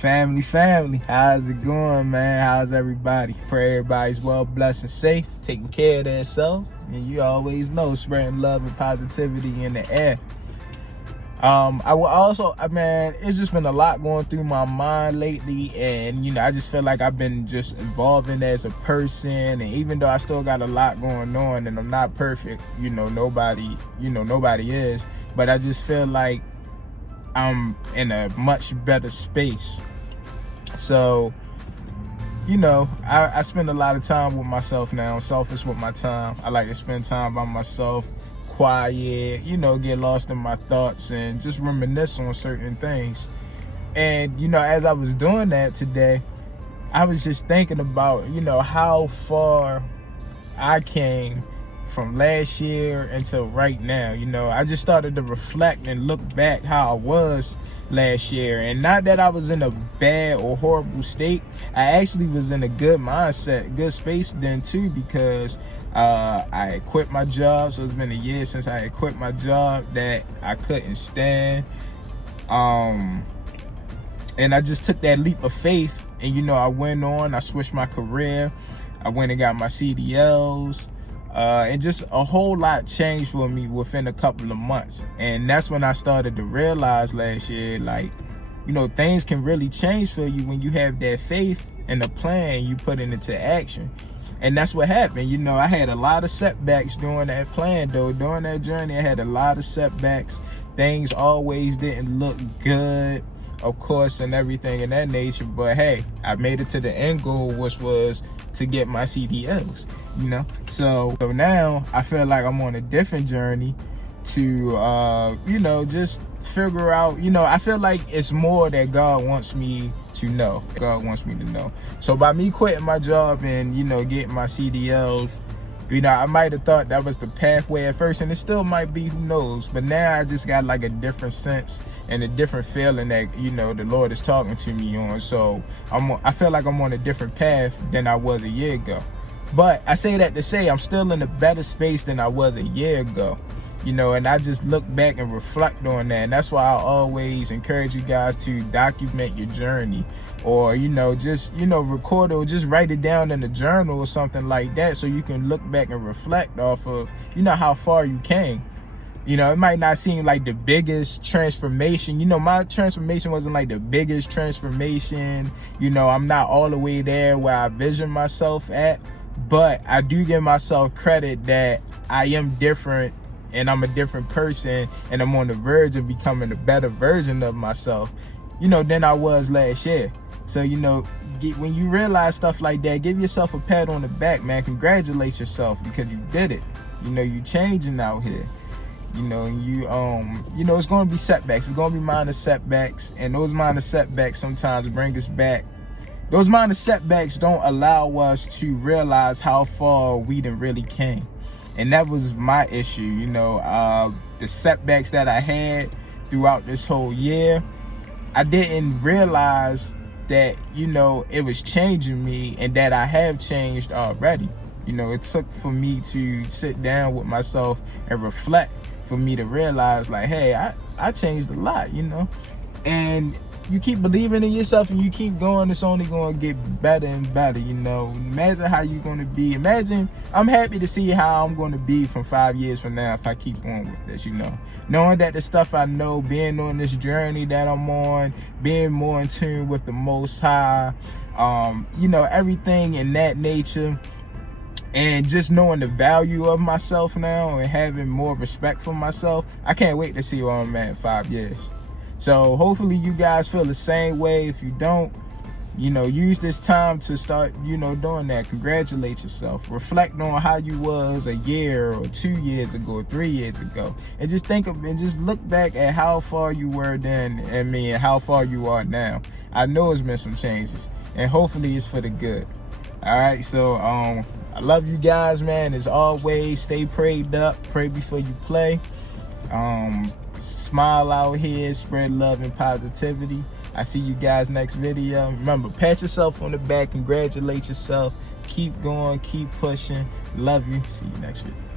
Family, how's it going, man? How's everybody? Pray everybody's well, blessed, and safe, taking care of themselves. And you always know, spreading love and positivity in the air. I will also, man, it's just been a lot going through my mind lately, and I just feel like I've been just evolving as a person. And even though I still got a lot going on, and I'm not perfect, nobody is, but I just feel like I'm in a much better space. So, I spend a lot of time with myself now. I'm selfish with my time. I like to spend time by myself, quiet, get lost in my thoughts and just reminisce on certain things. And, as I was doing that today, I was just thinking about, how far I came from last year until right now. I just started to reflect and look back how I was last year, and not that I was in a bad or horrible state. I actually was in a good mindset, good space then too, because I had quit my job. So it's been a year since I had quit my job that I couldn't stand, and I just took that leap of faith, and I went on, I switched my career, I went and got my CDLs. And just a whole lot changed for me within a couple of months. And that's when I started to realize last year, like, things can really change for you when you have that faith and a plan, you put it into action. And that's what happened. I had a lot of setbacks during that plan, though. During that journey, I had a lot of setbacks. Things always didn't look good, of course, and everything in that nature. But hey, I made it to the end goal, which was to get my CDLs, So now I feel like I'm on a different journey to, just figure out, I feel like it's more that God wants me to know. God wants me to know. So by me quitting my job and, getting my CDLs, I might have thought that was the pathway at first, and it still might be, who knows. But now I just got like a different sense and a different feeling that, the Lord is talking to me on. So I feel like I'm on a different path than I was a year ago. But I say that to say I'm still in a better space than I was a year ago. And I just look back and reflect on that. And that's why I always encourage you guys to document your journey, or, just, record it, or just write it down in a journal or something like that, so you can look back and reflect off of, how far you came. It might not seem like the biggest transformation. My transformation wasn't like the biggest transformation. I'm not all the way there where I vision myself at, but I do give myself credit that I am different, and I'm a different person, and I'm on the verge of becoming a better version of myself, than I was last year. So, when you realize stuff like that, give yourself a pat on the back, man. Congratulate yourself, because you did it. You changing out here. It's going to be setbacks. It's going to be minor setbacks, and those minor setbacks sometimes bring us back. Those minor setbacks don't allow us to realize how far we done really came. And that was my issue, the setbacks that I had throughout this whole year. I didn't realize that, it was changing me, and that I have changed already. It took for me to sit down with myself and reflect, for me to realize, like, hey, I changed a lot, and you keep believing in yourself and you keep going, it's only going to get better and better. Imagine how you're going to be. I'm happy to see how I'm going to be from 5 years from now if I keep on with this, knowing that the stuff I know, being on this journey that I'm on, being more in tune with the Most High, everything in that nature. And just knowing the value of myself now and having more respect for myself, I can't wait to see where I'm at in 5 years. So hopefully you guys feel the same way. If you don't, use this time to start, doing that. Congratulate yourself. Reflect on how you was a year or 2 years ago, or 3 years ago. And just just look back at how far you were then and how far you are now. I know it's been some changes, and hopefully it's for the good. All right, so I love you guys, man. As always, stay prayed up. Pray before you play. Smile out here, spread love and positivity. I see you guys next video. Remember, pat yourself on the back, congratulate yourself, keep going, keep pushing. Love you. See you next video.